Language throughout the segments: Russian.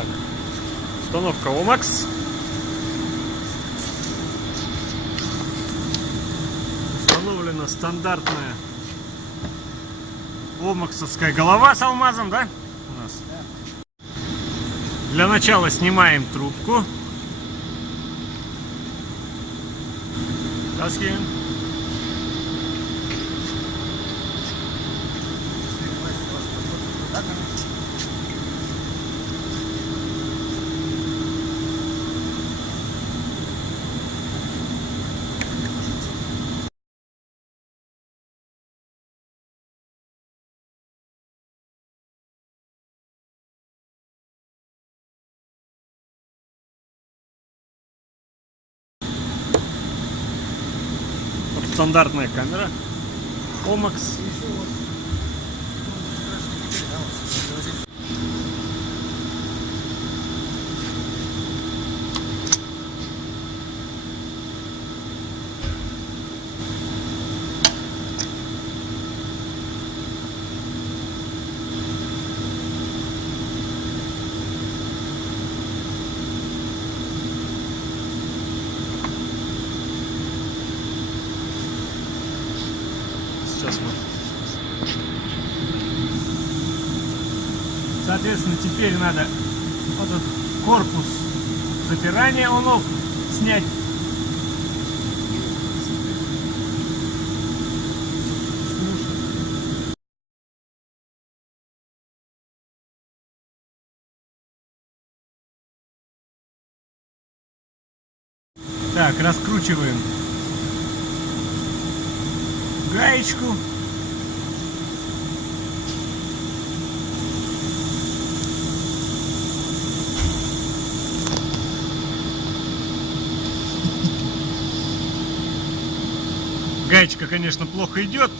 Так. Установка Omax. Установлена стандартная омаксовская голова с алмазом, да? У нас. Для начала снимаем трубку. Таскиваем. Стандартная камера Omax. Сейчас мы. Соответственно, теперь надо вот этот корпус запирания он-офф снять. Так, раскручиваем гаечку. Гаечка, конечно, плохо идет.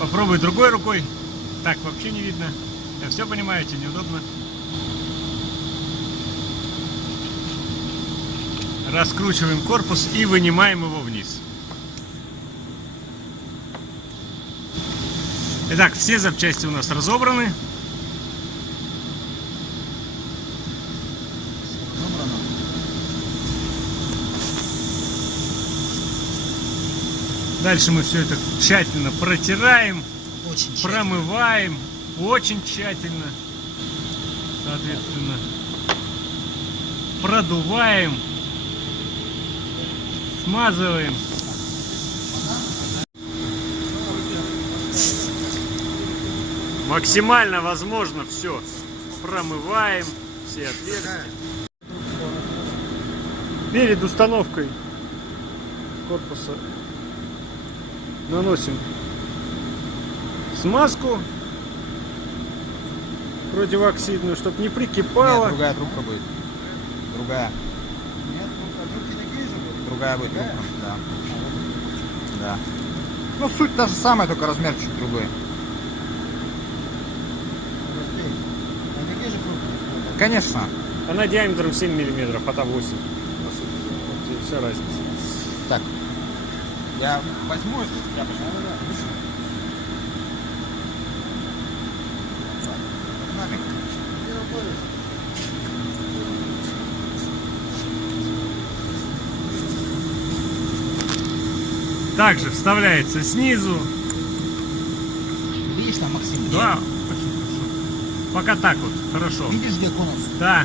Попробуй другой рукой. Так вообще не видно. Я все понимаете, неудобно. Раскручиваем корпус и вынимаем его вниз. Итак, все запчасти у нас разобраны. Дальше мы все это тщательно протираем, промываем, очень тщательно, соответственно, продуваем, смазываем. Максимально возможно все промываем, все отверстия. Перед установкой корпуса наносим смазку противооксидную, чтобы не прикипало. Нет, другая трубка будет. Другая. Нет, трубки такие же будут? Другая будет трубка, да. Да. Ну, суть та же самая, только размер чуть другой. А какие же трубки? Конечно. Она диаметром 7 мм, а та 8. По сути дела. Вот вся разница. Так. Я возьму эту тряпочку. Также вставляется снизу. Видишь там, Максим? Да, очень хорошо. Пока так вот, хорошо. Видишь, где конус? Да,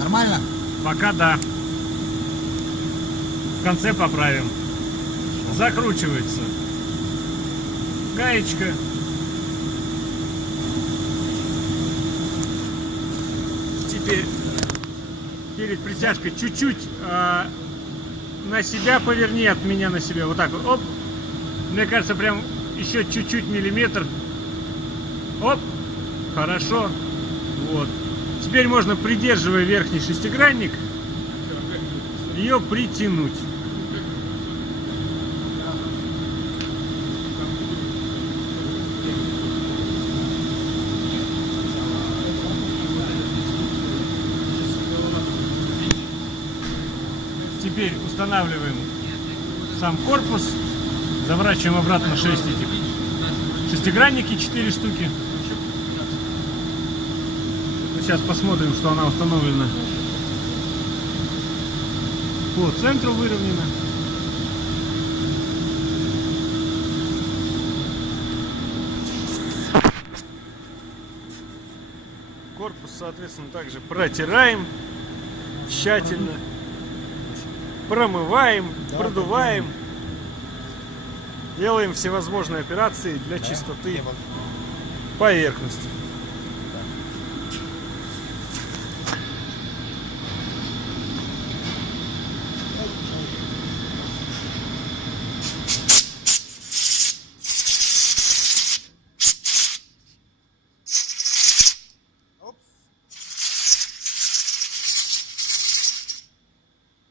Нормально? пока да. В конце поправим. Закручивается гаечка. Теперь перед притяжкой чуть-чуть на себя поверни, от меня на себя. Вот так вот. Оп. Мне кажется, прям еще чуть-чуть миллиметр. Оп. Хорошо. Вот. Теперь можно, придерживая верхний шестигранник, ее притянуть. Теперь устанавливаем сам корпус, заворачиваем обратно 6 этих шестигранники, 4 штуки. сейчас посмотрим, что она установлена по центру выровнена. Корпус, соответственно, также протираем тщательно, промываем, продуваем, делаем всевозможные операции для чистоты поверхности.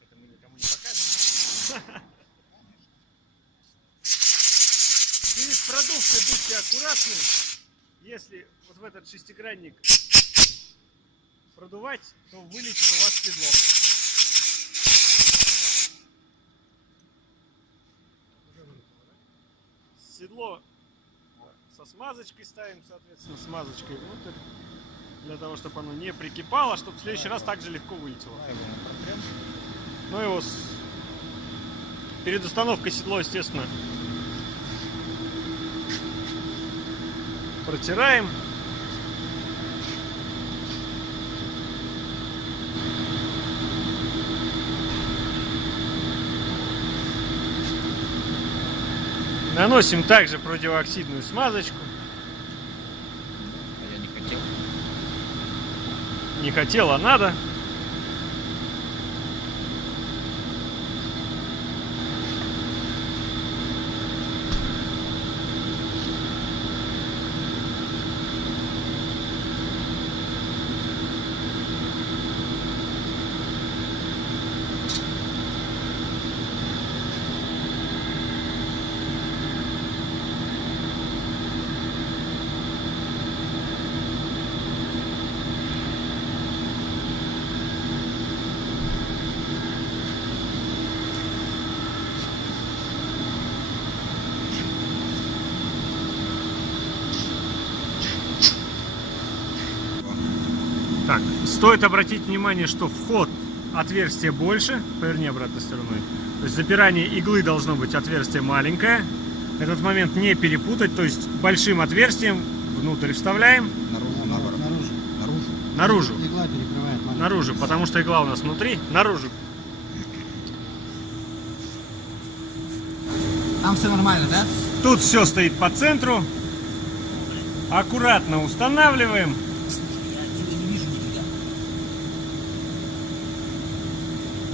Это мы никому не покажем. Перед продувкой будьте аккуратны. Если вот в этот шестигранник продувать, то вылетит у вас седло. Седло со смазочкой ставим, соответственно, смазочкой внутрь, для того, чтобы оно не прикипало, чтобы в следующий раз также легко вылетело. Ну его перед установкой седло, естественно, протираем. Наносим также противооксидную смазочку. А я не хотел. Не хотел, а надо. Так, стоит обратить внимание, что вход отверстия больше, поверни обратной стороной. То есть запирание иглы должно быть отверстие маленькое. Этот момент не перепутать, то есть большим отверстием внутрь вставляем. Наружу, наоборот. Наружу. Игла перекрывает маленький. Наружу, потому что игла у нас внутри. Наружу. Там все нормально, да? Тут все стоит по центру. Аккуратно устанавливаем. Я отсюда не вижу нифига.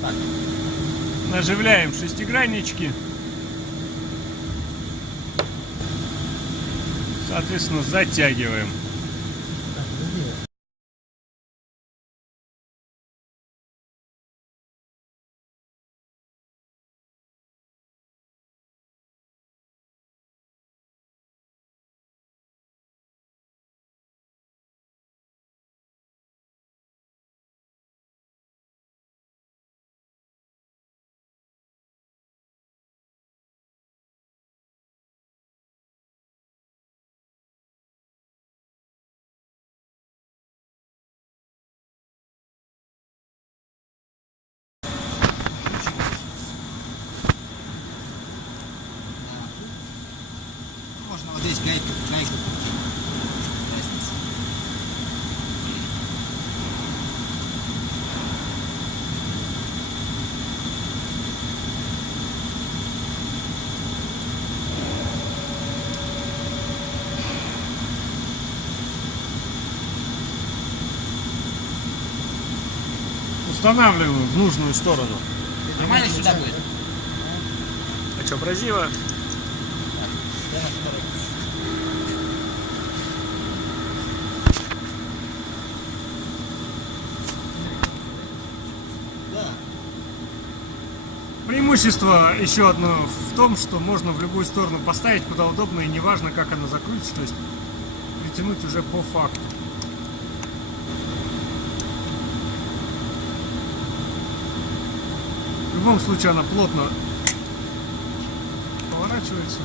Так, Наживляем шестиграннички. Соответственно, затягиваем. так, подожди. Можно вот здесь гайку крутить. Разница. Устанавливаем в нужную сторону. Нормально сюда будет? А что, абразива? Да, на второй. Да. Преимущество еще одно в том, что можно в любую сторону поставить куда удобно, и неважно, как она закрутится, то есть притянуть уже по факту. В любом случае она плотно поворачивается.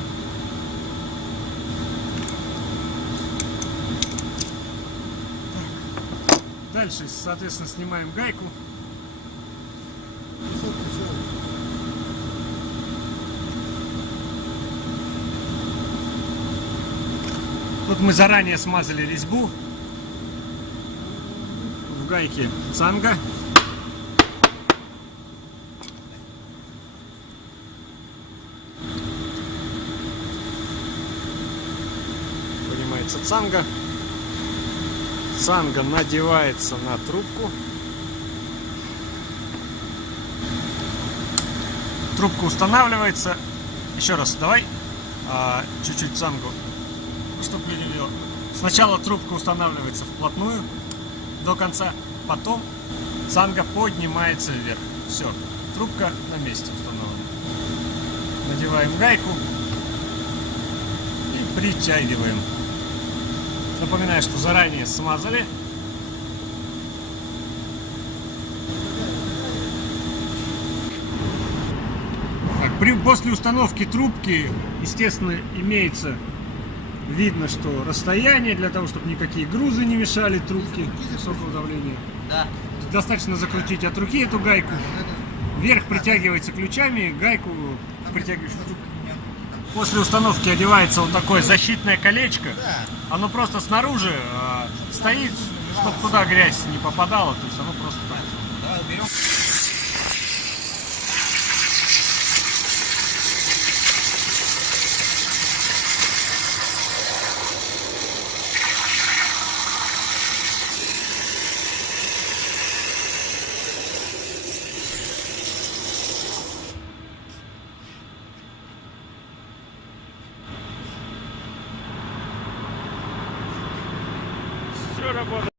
Так. Дальше, соответственно, снимаем гайку. Тут мы заранее смазали резьбу. В гайке цанга. Поднимается цанга. Цанга надевается на трубку. Трубка устанавливается. Еще раз, давай чуть-чуть цангу, чтобы перевел. Сначала трубка устанавливается вплотную до конца, потом цанга поднимается вверх. Все, трубка на месте установлена. Надеваем гайку и притягиваем. Напоминаю, что заранее смазали. Так, после установки трубки, естественно, имеется видно, что расстояние для того, чтобы никакие грузы не мешали трубке высокого давления. Да. Достаточно закрутить от руки эту гайку. Вверх притягивается ключами, гайку притягиваешь в трубку. После установки одевается вот такое защитное колечко. Оно просто снаружи стоит, чтобы туда грязь не попадала. То есть оно просто так. Давай уберем. Все работает.